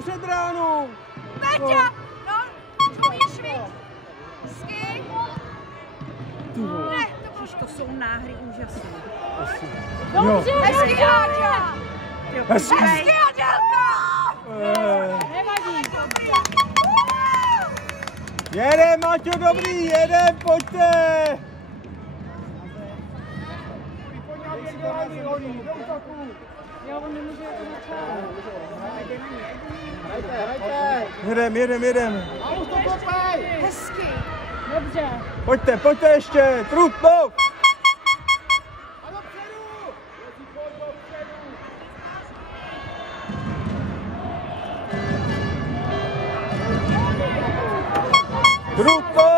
Před ránu! Peťa! No, umíš víc? Hezky? Ne, to jsou náhry úžasné. Dobře, hezky, Áďa! Hezky, Adělka! Nevadí. Jedem, Maťo, dobrý, jedem, pojďte! Jo, on nemůže jako začát. Jedem. Hezky. Dobře. Pojďte ještě, Trutnov! Trutnov!